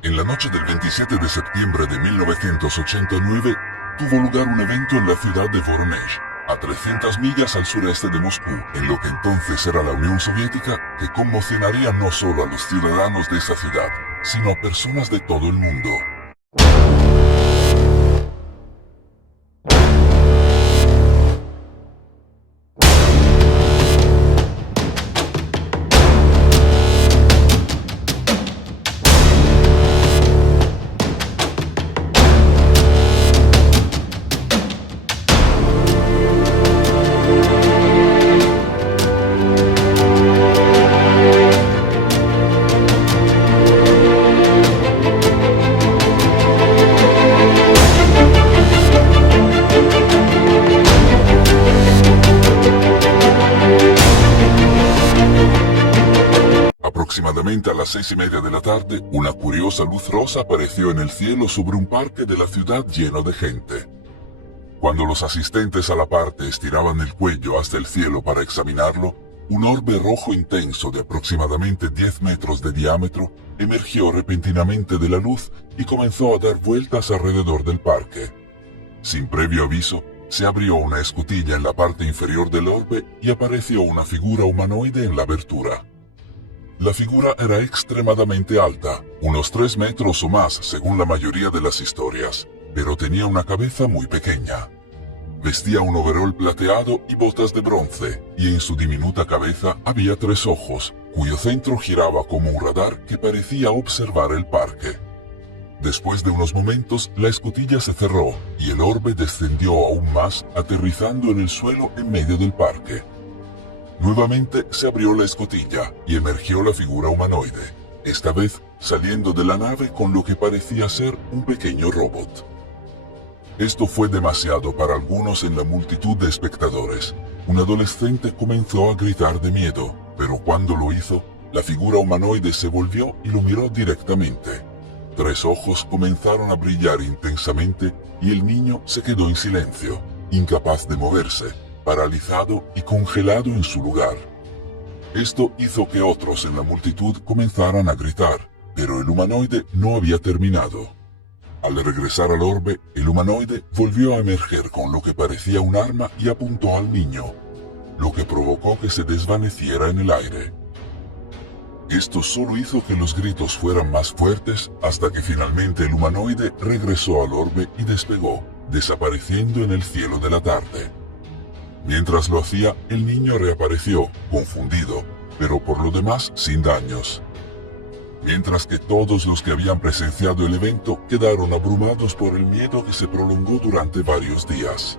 En la noche del 27 de septiembre de 1989, tuvo lugar un evento en la ciudad de Voronezh, a 300 millas al sureste de Moscú, en lo que entonces era la Unión Soviética, que conmocionaría no solo a los ciudadanos de esa ciudad, sino a personas de todo el mundo. Aproximadamente a las 6:30 de la tarde, una curiosa luz rosa apareció en el cielo sobre un parque de la ciudad lleno de gente. Cuando los asistentes a la parte estiraban el cuello hasta el cielo para examinarlo, un orbe rojo intenso de aproximadamente 10 metros de diámetro emergió repentinamente de la luz y comenzó a dar vueltas alrededor del parque. Sin previo aviso, se abrió una escotilla en la parte inferior del orbe y apareció una figura humanoide en la abertura. La figura era extremadamente alta, unos 3 metros o más según la mayoría de las historias, pero tenía una cabeza muy pequeña. Vestía un overol plateado y botas de bronce, y en su diminuta cabeza había 3 ojos, cuyo centro giraba como un radar que parecía observar el parque. Después de unos momentos, la escotilla se cerró, y el orbe descendió aún más, aterrizando en el suelo en medio del parque. Nuevamente se abrió la escotilla y emergió la figura humanoide, esta vez saliendo de la nave con lo que parecía ser un pequeño robot. Esto fue demasiado para algunos en la multitud de espectadores. Un adolescente comenzó a gritar de miedo, pero cuando lo hizo, la figura humanoide se volvió y lo miró directamente. 3 ojos comenzaron a brillar intensamente y el niño se quedó en silencio, incapaz de moverse, paralizado y congelado en su lugar. Esto hizo que otros en la multitud comenzaran a gritar, pero el humanoide no había terminado. Al regresar al orbe, el humanoide volvió a emerger con lo que parecía un arma y apuntó al niño, lo que provocó que se desvaneciera en el aire. Esto solo hizo que los gritos fueran más fuertes hasta que finalmente el humanoide regresó al orbe y despegó, desapareciendo en el cielo de la tarde. Mientras lo hacía, el niño reapareció, confundido, pero por lo demás sin daños. Mientras que todos los que habían presenciado el evento quedaron abrumados por el miedo que se prolongó durante varios días.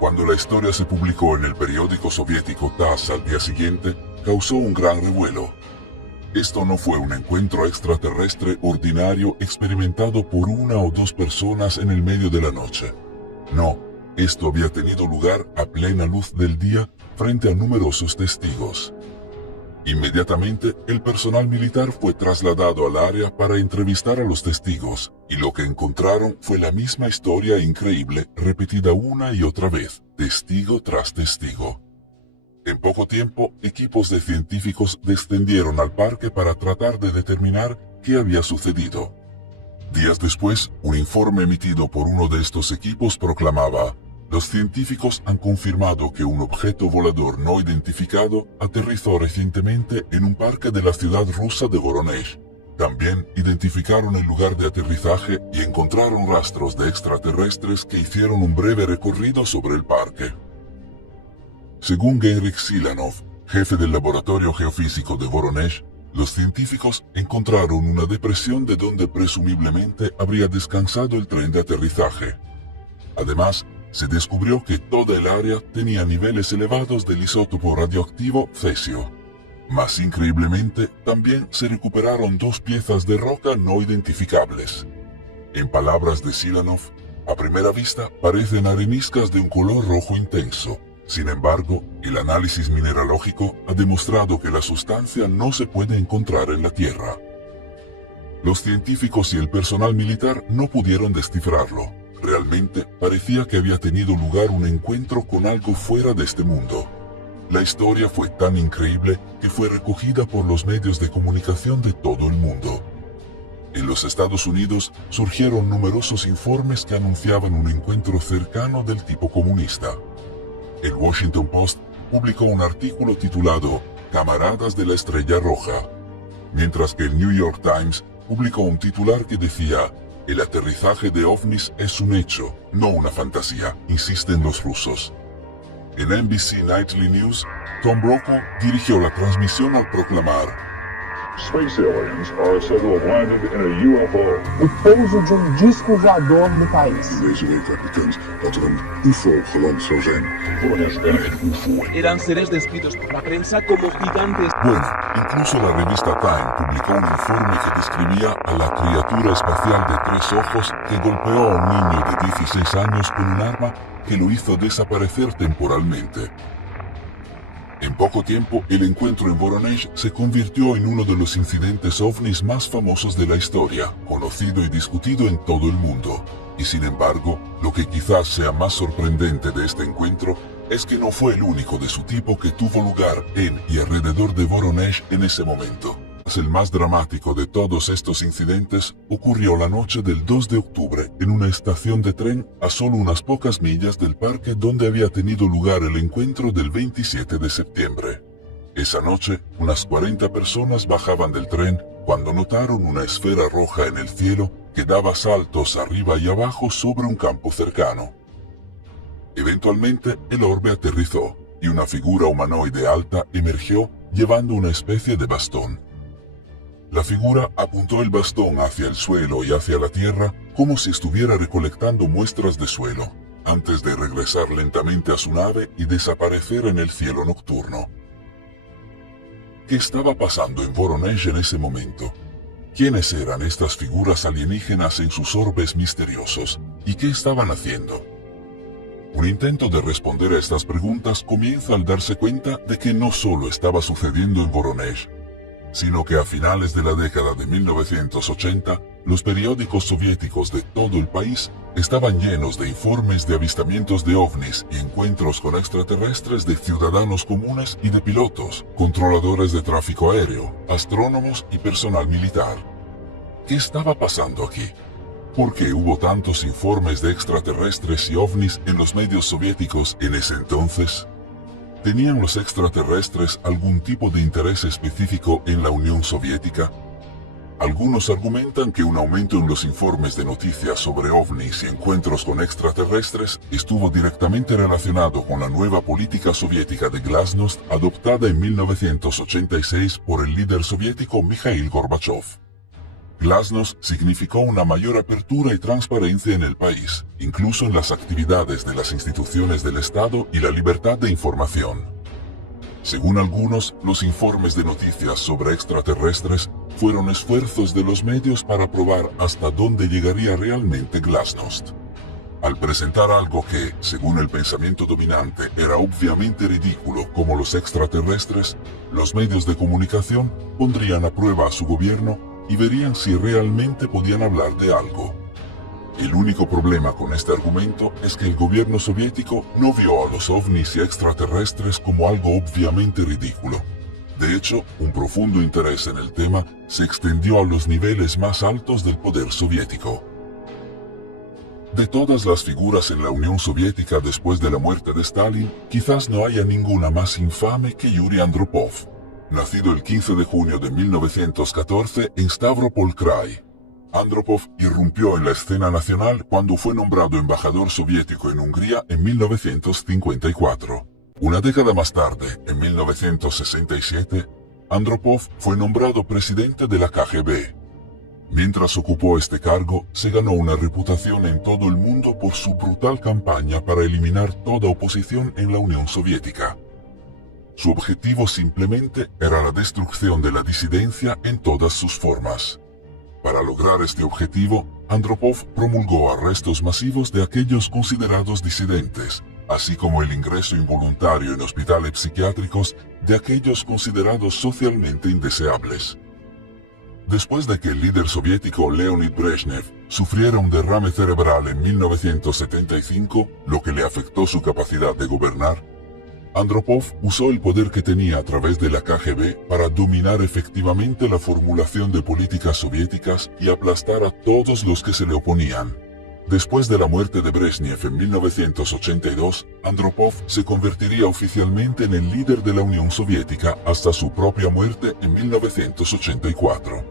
Cuando la historia se publicó en el periódico soviético TASS al día siguiente, causó un gran revuelo. Esto no fue un encuentro extraterrestre ordinario experimentado por 1 o 2 personas en el medio de la noche. No. Esto había tenido lugar a plena luz del día frente a numerosos testigos. Inmediatamente, el personal militar fue trasladado al área para entrevistar a los testigos, y lo que encontraron fue la misma historia increíble repetida una y otra vez, testigo tras testigo. En poco tiempo, equipos de científicos descendieron al parque para tratar de determinar qué había sucedido. Días después, un informe emitido por uno de estos equipos proclamaba: los científicos han confirmado que un objeto volador no identificado aterrizó recientemente en un parque de la ciudad rusa de Voronezh. También identificaron el lugar de aterrizaje y encontraron rastros de extraterrestres que hicieron un breve recorrido sobre el parque. Según Genrik Silanov, jefe del laboratorio geofísico de Voronezh, los científicos encontraron una depresión de donde presumiblemente habría descansado el tren de aterrizaje. Además, se descubrió que toda el área tenía niveles elevados del isótopo radioactivo cesio. Más increíblemente, también se recuperaron 2 piezas de roca no identificables. En palabras de Silanov, a primera vista parecen areniscas de un color rojo intenso. Sin embargo, el análisis mineralógico ha demostrado que la sustancia no se puede encontrar en la Tierra. Los científicos y el personal militar no pudieron descifrarlo. Realmente parecía que había tenido lugar un encuentro con algo fuera de este mundo. La historia fue tan increíble que fue recogida por los medios de comunicación de todo el mundo. En los Estados Unidos surgieron numerosos informes que anunciaban un encuentro cercano del tipo comunista. El Washington Post publicó un artículo titulado Camaradas de la Estrella Roja, mientras que el New York Times publicó un titular que decía el aterrizaje de ovnis es un hecho, no una fantasía, insisten los rusos. En NBC Nightly News, Tom Brokaw dirigió la transmisión al proclamar Space aliens are said to have landed in a UFO. O pouso de disco voador no país. Deze week werd bekend dat er een UFO geland zou zijn. Voronezh era el UFO. Eran seres descritos por la prensa como gigantes. Bueno, incluso la revista Time publicó un informe que describía a la criatura espacial de 3 ojos que golpeó a un niño de 16 años con un arma que lo hizo desaparecer temporalmente. En poco tiempo, el encuentro en Voronezh se convirtió en uno de los incidentes ovnis más famosos de la historia, conocido y discutido en todo el mundo. Y sin embargo, lo que quizás sea más sorprendente de este encuentro es que no fue el único de su tipo que tuvo lugar en y alrededor de Voronezh en ese momento. El más dramático de todos estos incidentes ocurrió la noche del 2 de octubre en una estación de tren a solo unas pocas millas del parque donde había tenido lugar el encuentro del 27 de septiembre. Esa noche, unas 40 personas bajaban del tren cuando notaron una esfera roja en el cielo que daba saltos arriba y abajo sobre un campo cercano. Eventualmente, el orbe aterrizó y una figura humanoide alta emergió llevando una especie de bastón. La figura apuntó el bastón hacia el suelo y hacia la tierra como si estuviera recolectando muestras de suelo, antes de regresar lentamente a su nave y desaparecer en el cielo nocturno. ¿Qué estaba pasando en Voronezh en ese momento? ¿Quiénes eran estas figuras alienígenas en sus orbes misteriosos? ¿Y qué estaban haciendo? Un intento de responder a estas preguntas comienza al darse cuenta de que no solo estaba sucediendo en Voronezh, sino que a finales de la década de 1980, los periódicos soviéticos de todo el país estaban llenos de informes de avistamientos de ovnis y encuentros con extraterrestres de ciudadanos comunes y de pilotos, controladores de tráfico aéreo, astrónomos y personal militar. ¿Qué estaba pasando aquí? ¿Por qué hubo tantos informes de extraterrestres y ovnis en los medios soviéticos en ese entonces? ¿Tenían los extraterrestres algún tipo de interés específico en la Unión Soviética? Algunos argumentan que un aumento en los informes de noticias sobre ovnis y encuentros con extraterrestres estuvo directamente relacionado con la nueva política soviética de Glasnost adoptada en 1986 por el líder soviético Mikhail Gorbachev. Glasnost significó una mayor apertura y transparencia en el país, incluso en las actividades de las instituciones del Estado y la libertad de información. Según algunos, los informes de noticias sobre extraterrestres fueron esfuerzos de los medios para probar hasta dónde llegaría realmente Glasnost. Al presentar algo que, según el pensamiento dominante, era obviamente ridículo como los extraterrestres, los medios de comunicación pondrían a prueba a su gobierno y verían si realmente podían hablar de algo. El único problema con este argumento es que el gobierno soviético no vio a los ovnis y extraterrestres como algo obviamente ridículo. De hecho, un profundo interés en el tema se extendió a los niveles más altos del poder soviético. De todas las figuras en la Unión Soviética después de la muerte de Stalin, quizás no haya ninguna más infame que Yuri Andropov. Nacido el 15 de junio de 1914 en Stavropol Krai, Andropov irrumpió en la escena nacional cuando fue nombrado embajador soviético en Hungría en 1954. Una década más tarde, en 1967, Andropov fue nombrado presidente de la KGB. Mientras ocupó este cargo, se ganó una reputación en todo el mundo por su brutal campaña para eliminar toda oposición en la Unión Soviética. Su objetivo simplemente era la destrucción de la disidencia en todas sus formas. Para lograr este objetivo, Andropov promulgó arrestos masivos de aquellos considerados disidentes, así como el ingreso involuntario en hospitales psiquiátricos de aquellos considerados socialmente indeseables. Después de que el líder soviético Leonid Brezhnev sufriera un derrame cerebral en 1975, lo que le afectó su capacidad de gobernar, Andropov usó el poder que tenía a través de la KGB para dominar efectivamente la formulación de políticas soviéticas y aplastar a todos los que se le oponían. Después de la muerte de Brezhnev en 1982, Andropov se convertiría oficialmente en el líder de la Unión Soviética hasta su propia muerte en 1984.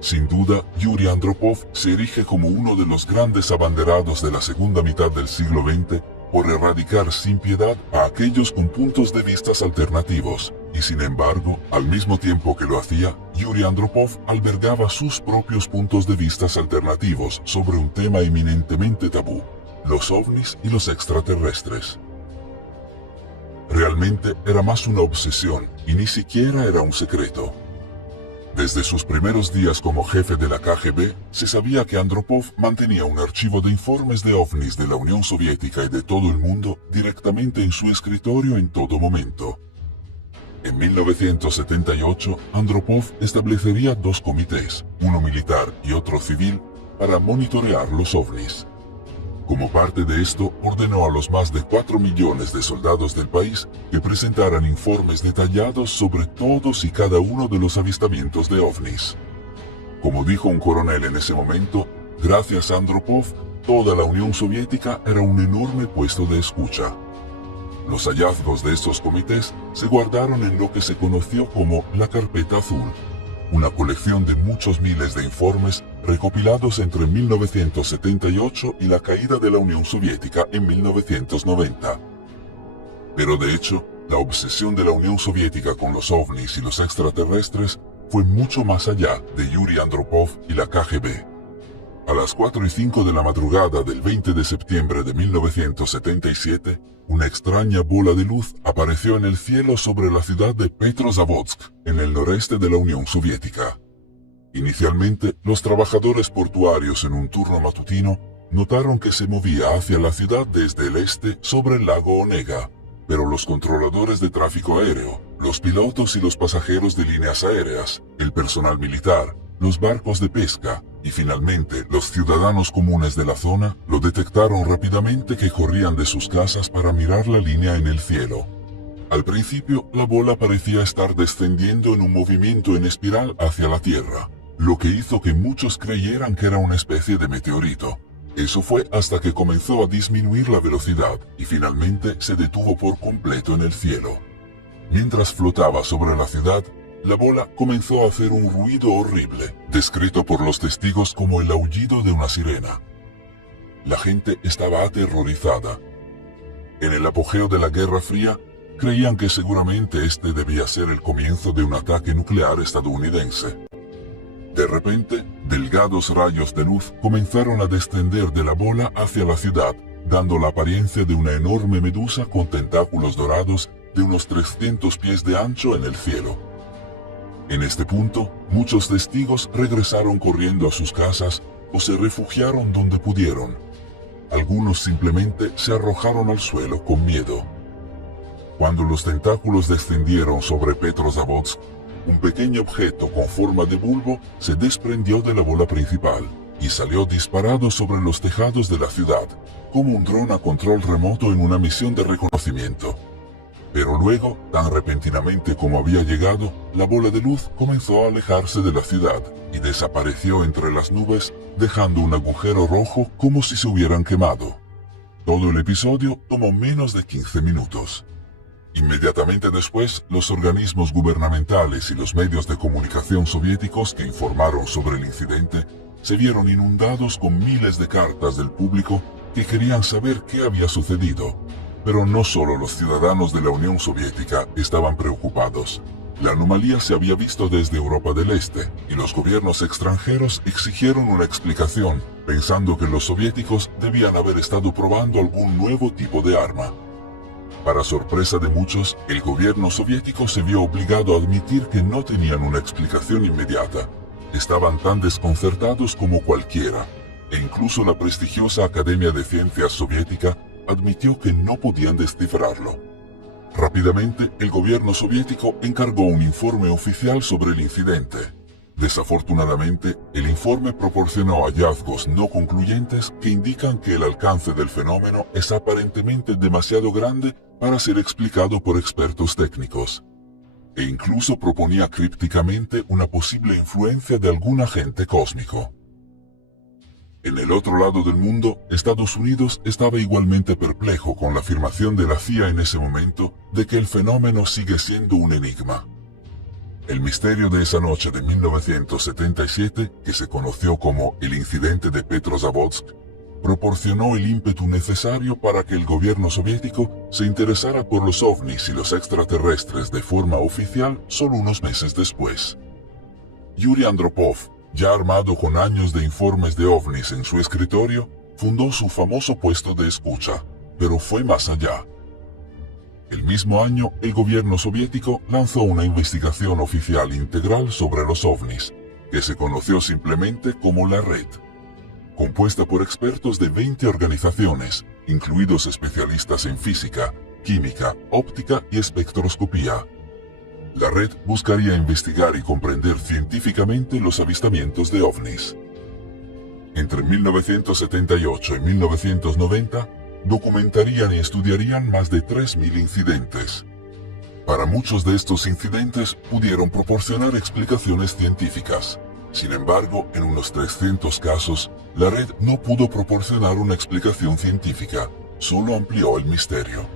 Sin duda, Yuri Andropov se erige como uno de los grandes abanderados de la segunda mitad del siglo XX por erradicar sin piedad a aquellos con puntos de vista alternativos, y sin embargo, al mismo tiempo que lo hacía, Yuri Andropov albergaba sus propios puntos de vista alternativos sobre un tema eminentemente tabú: los ovnis y los extraterrestres. Realmente era más una obsesión, y ni siquiera era un secreto. Desde sus primeros días como jefe de la KGB, se sabía que Andropov mantenía un archivo de informes de ovnis de la Unión Soviética y de todo el mundo directamente en su escritorio en todo momento. En 1978, Andropov establecería dos comités, uno militar y otro civil, para monitorear los ovnis. Como parte de esto, ordenó a los más de 4 millones de soldados del país que presentaran informes detallados sobre todos y cada uno de los avistamientos de ovnis. Como dijo un coronel en ese momento, gracias a Andropov, toda la Unión Soviética era un enorme puesto de escucha. Los hallazgos de estos comités se guardaron en lo que se conoció como la Carpeta Azul, una colección de muchos miles de informes recopilados entre 1978 y la caída de la Unión Soviética en 1990. Pero de hecho, la obsesión de la Unión Soviética con los ovnis y los extraterrestres fue mucho más allá de Yuri Andropov y la KGB. A las 4:05 de la madrugada del 20 de septiembre de 1977, una extraña bola de luz apareció en el cielo sobre la ciudad de Petrozavodsk, en el noreste de la Unión Soviética. Inicialmente, los trabajadores portuarios en un turno matutino notaron que se movía hacia la ciudad desde el este sobre el lago Onega, pero los controladores de tráfico aéreo, los pilotos y los pasajeros de líneas aéreas, el personal militar, los barcos de pesca y finalmente los ciudadanos comunes de la zona lo detectaron rápidamente que corrían de sus casas para mirar la línea en el cielo. Al principio, la bola parecía estar descendiendo en un movimiento en espiral hacia la Tierra, lo que hizo que muchos creyeran que era una especie de meteorito. Eso fue hasta que comenzó a disminuir la velocidad y finalmente se detuvo por completo en el cielo. Mientras flotaba sobre la ciudad, la bola comenzó a hacer un ruido horrible, descrito por los testigos como el aullido de una sirena. La gente estaba aterrorizada. En el apogeo de la Guerra Fría, creían que seguramente este debía ser el comienzo de un ataque nuclear estadounidense. De repente, delgados rayos de luz comenzaron a descender de la bola hacia la ciudad, dando la apariencia de una enorme medusa con tentáculos dorados de unos 300 pies de ancho en el cielo. En este punto, muchos testigos regresaron corriendo a sus casas o se refugiaron donde pudieron. Algunos simplemente se arrojaron al suelo con miedo. Cuando los tentáculos descendieron sobre Petrozavodsk, un pequeño objeto con forma de bulbo se desprendió de la bola principal y salió disparado sobre los tejados de la ciudad, como un dron a control remoto en una misión de reconocimiento. Pero luego, tan repentinamente como había llegado, la bola de luz comenzó a alejarse de la ciudad y desapareció entre las nubes, dejando un agujero rojo como si se hubieran quemado. Todo el episodio tomó menos de 15 minutos. Inmediatamente después, los organismos gubernamentales y los medios de comunicación soviéticos que informaron sobre el incidente se vieron inundados con miles de cartas del público que querían saber qué había sucedido. Pero no solo los ciudadanos de la Unión Soviética estaban preocupados. La anomalía se había visto desde Europa del Este, y los gobiernos extranjeros exigieron una explicación, pensando que los soviéticos debían haber estado probando algún nuevo tipo de arma. Para sorpresa de muchos, el gobierno soviético se vio obligado a admitir que no tenían una explicación inmediata. Estaban tan desconcertados como cualquiera, e incluso la prestigiosa Academia de Ciencias Soviética admitió que no podían descifrarlo. Rápidamente, el gobierno soviético encargó un informe oficial sobre el incidente. Desafortunadamente, el informe proporcionó hallazgos no concluyentes que indican que el alcance del fenómeno es aparentemente demasiado grande para ser explicado por expertos técnicos, e incluso proponía crípticamente una posible influencia de algún agente cósmico. En el otro lado del mundo, Estados Unidos estaba igualmente perplejo con la afirmación de la CIA en ese momento de que el fenómeno sigue siendo un enigma. El misterio de esa noche de 1977, que se conoció como el incidente de Petrozavodsk, proporcionó el ímpetu necesario para que el gobierno soviético se interesara por los ovnis y los extraterrestres de forma oficial solo unos meses después. Yuri Andropov, ya armado con años de informes de ovnis en su escritorio, fundó su famoso puesto de escucha, pero fue más allá. El mismo año, el gobierno soviético lanzó una investigación oficial integral sobre los ovnis, que se conoció simplemente como la Red, compuesta por expertos de 20 organizaciones, incluidos especialistas en física, química, óptica y espectroscopía. La Red buscaría investigar y comprender científicamente los avistamientos de ovnis. Entre 1978 y 1990, documentarían y estudiarían más de 3.000 incidentes. Para muchos de estos incidentes pudieron proporcionar explicaciones científicas. Sin embargo, en unos 300 casos, la Red no pudo proporcionar una explicación científica, solo amplió el misterio.